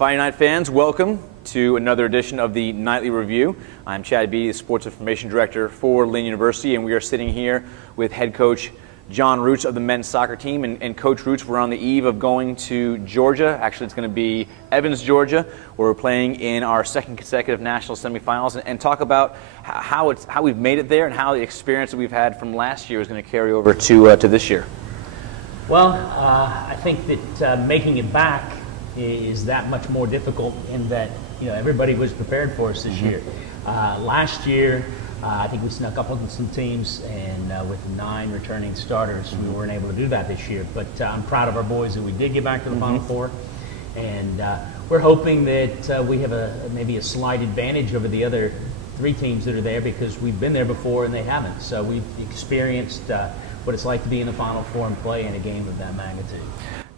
Friday Night fans, welcome to another edition of the Nightly Review. I'm Chad Beatty, the Sports Information Director for Lynn University, and we are sitting here with head coach John Roots of the men's soccer team. And Coach Roots, we're on the eve of going to Georgia. Actually, it's going to be Evans, Georgia, where we're playing in our second consecutive national semifinals, and talk about how we've made it there and how the experience that we've had from last year is going to carry over to this year. Well, I think that making it back is that much more difficult in that, everybody was prepared for us this year. Last year, I think we snuck up on some teams, and with 9 returning starters, we weren't able to do that this year. But I'm proud of our boys that we did get back to the Final Four, and we're hoping that we have maybe a slight advantage over the other 3 teams that are there because we've been there before and they haven't. So we've experienced what it's like to be in the Final Four and play in a game of that magnitude.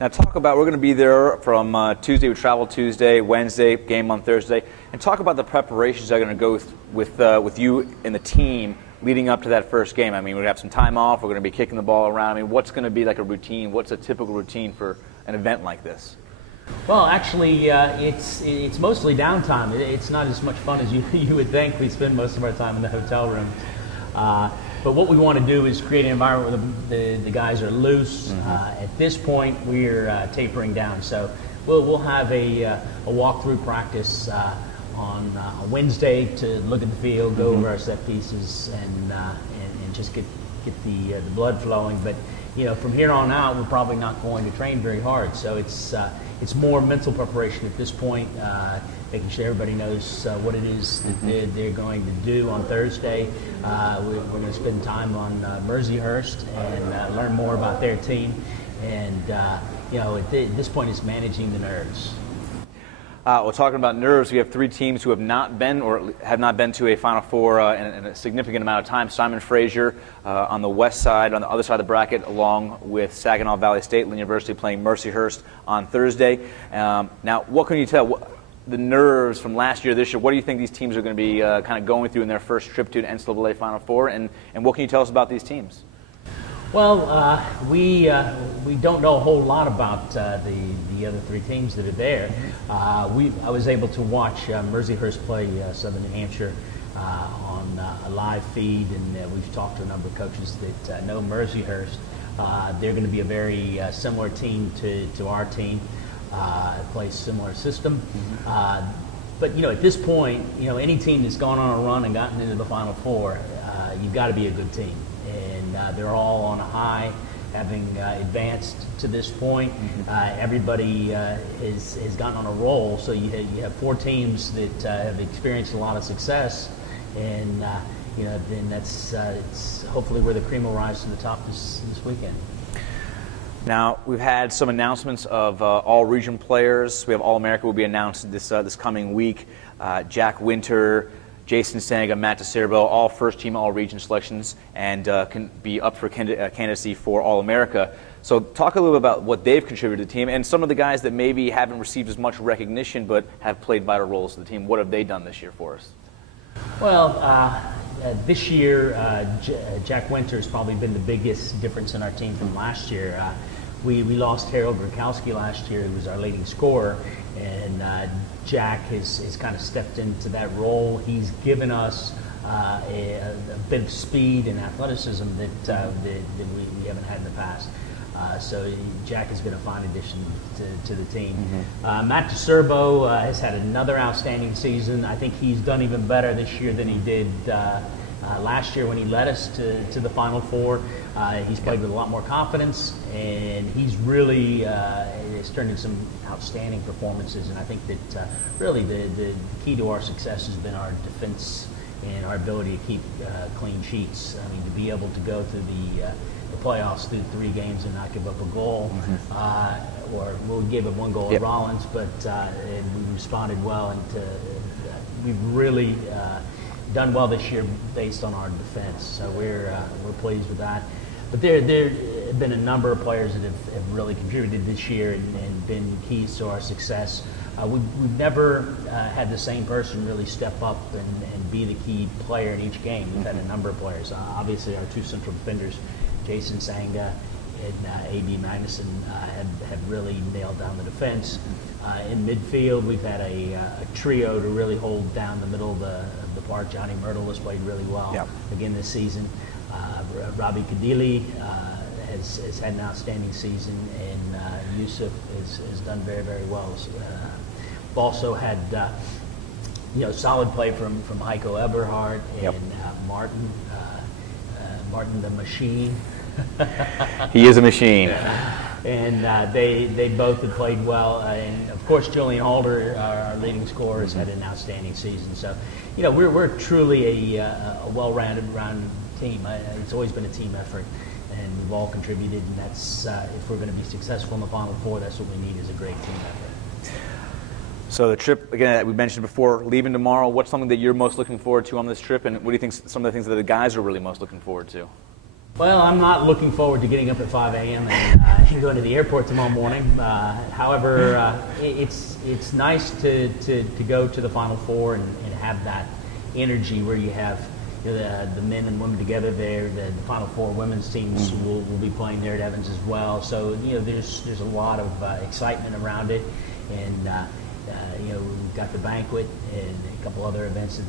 Now we're going to be there from Tuesday, we travel Tuesday, Wednesday, game on Thursday, and talk about the preparations that are going to go with you and the team leading up to that first game. I mean, we're going to have some time off, we're going to be kicking the ball around. I mean, what's going to be like a routine? What's a typical routine for an event like this? Well, actually, it's mostly downtime. It's not as much fun as you would think. We spend most of our time in the hotel room. But what we want to do is create an environment where the guys are loose. At this point, we're tapering down. So we'll have a walkthrough practice on Wednesday to look at the field, go over our set pieces, and just get the blood flowing. But from here on out, we're probably not going to train very hard. So it's more mental preparation at this point. Making sure everybody knows what it is that they're going to do on Thursday. We're going to spend time on Mercyhurst and learn more about their team. And at this point, it's managing the nerves. Well, talking about nerves, we have 3 teams who have not been to a Final Four in a significant amount of time. Simon Fraser on the west side, on the other side of the bracket, along with Saginaw Valley State. Lynn University playing Mercyhurst on Thursday. Now, what can you tell? The nerves from last year, this year, what do you think these teams are going to be kind of going through in their first trip to an NCAA Final Four, and what can you tell us about these teams? Well, we don't know a whole lot about the other 3 teams that are there. I was able to watch Mercyhurst play Southern New Hampshire on a live feed, and we've talked to a number of coaches that know Mercyhurst. They're going to be a very similar team to our team. Plays similar system, but at this point, any team that's gone on a run and gotten into the Final Four, you've got to be a good team, and they're all on a high, having advanced to this point. Everybody has gotten on a roll, so you have 4 teams that have experienced a lot of success, and then that's it's hopefully where the cream will rise to the top this weekend. Now, we've had some announcements of all-region players. We have All-America will be announced this coming week. Jack Winter, Jason Sanga, Matt DeCerbo, all first-team all-region selections, and can be up for candidacy for All-America. So talk a little bit about what they've contributed to the team, and some of the guys that maybe haven't received as much recognition but have played vital roles to the team. What have they done this year for us? Well, this year, Jack Winter has probably been the biggest difference in our team from last year. We lost Harold Grukowski last year, who was our leading scorer, and Jack has kind of stepped into that role. He's given us a bit of speed and athleticism that we haven't had in the past. So Jack has been a fine addition to the team. Matt DeCerbo has had another outstanding season. I think he's done even better this year than he did last year when he led us to the Final Four. He's played with a lot more confidence, and he's really has turned in some outstanding performances. And I think that really the key to our success has been our defense and our ability to keep clean sheets. I mean, to be able to go through the playoffs through 3 games and not give up a goal, or we gave up 1 goal at Rollins, but and we responded well, and we've really done well this year based on our defense. So we're pleased with that. But there have been a number of players that have really contributed this year and been keys to our success. We've never had the same person really step up and be the key player in each game. We've had a number of players. Obviously, our 2 central defenders, Jason Sanga A.B. Magnuson have really nailed down the defense. In midfield, we've had a trio to really hold down the middle of the park. Johnny Myrtle has played really well again this season. Robbie Kadili has had an outstanding season, and Yusuf has done very, very well. We've also had solid play from Heiko Eberhardt and Martin the Machine. He is a machine. And they both have played well. And of course, Julian Halder, our leading scorer, has had an outstanding season. So, we're truly a well-rounded team. It's always been a team effort, and we've all contributed. And that's if we're going to be successful in the Final Four, that's what we need, is a great team effort. So the trip, again, that we mentioned before, leaving tomorrow, what's something that you're most looking forward to on this trip, and what do you think some of the things that the guys are really most looking forward to? Well, I'm not looking forward to getting up at 5 a.m. and going to the airport tomorrow morning. However, it's nice to go to the Final Four and have that energy where you have the men and women together there. The Final Four women's teams will be playing there at Evans as well. So there's a lot of excitement around it, and we've got the banquet and a couple other events that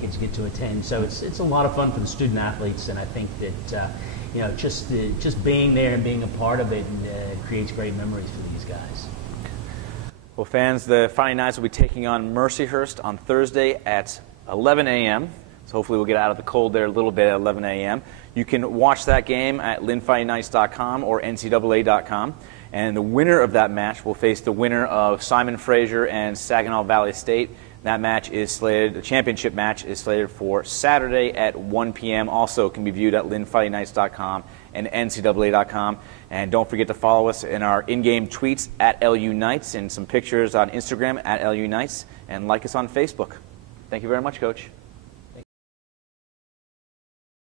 kids get to attend. So it's a lot of fun for the student athletes, and I think that just being there and being a part of it creates great memories for these guys. Well, fans, the Fighting Knights will be taking on Mercyhurst on Thursday at 11 a.m. So hopefully we'll get out of the cold there a little bit at 11 a.m. You can watch that game at lynnfightingknights.com or ncaa.com. And the winner of that match will face the winner of Simon Fraser and Saginaw Valley State. That match is slated, the championship match is slated for Saturday at 1 p.m. Also can be viewed at lynnfightingknights.com and ncaa.com. And don't forget to follow us in our in-game tweets at LU Knights and some pictures on Instagram at LU Knights, and like us on Facebook. Thank you very much, Coach.